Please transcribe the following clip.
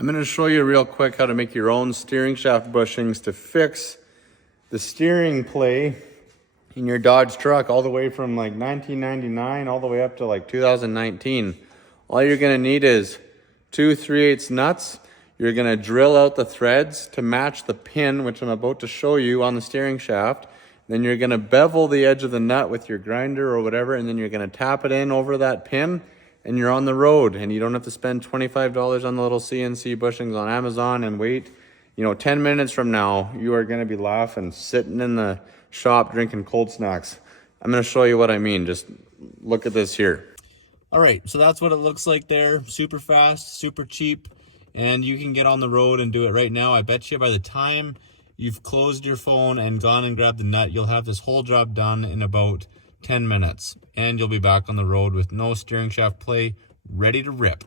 I'm going to show you real quick how to make your own steering shaft bushings to fix the steering play in your Dodge truck all the way from like 1999 all the way up to like 2019. All you're going to need is 2 3/8 nuts. You're going to drill out the threads to match the pin, which I'm about to show you on the steering shaft. Then you're going to bevel the edge of the nut with your grinder or whatever, and then you're going to tap it in over that pin, and you're on the road, and you don't have to spend $25 on the little CNC bushings on Amazon and wait. 10 minutes from now, you are going to be laughing, sitting in the shop drinking cold snacks. I'm going to show you what I mean. Just look at this here. All right, so that's what it looks like there. Super fast, super cheap, and you can get on the road and do it right now. I bet you by the time you've closed your phone and gone and grabbed the nut, you'll have this whole job done in about 10 minutes, and you'll be back on the road with no steering shaft play, ready to rip.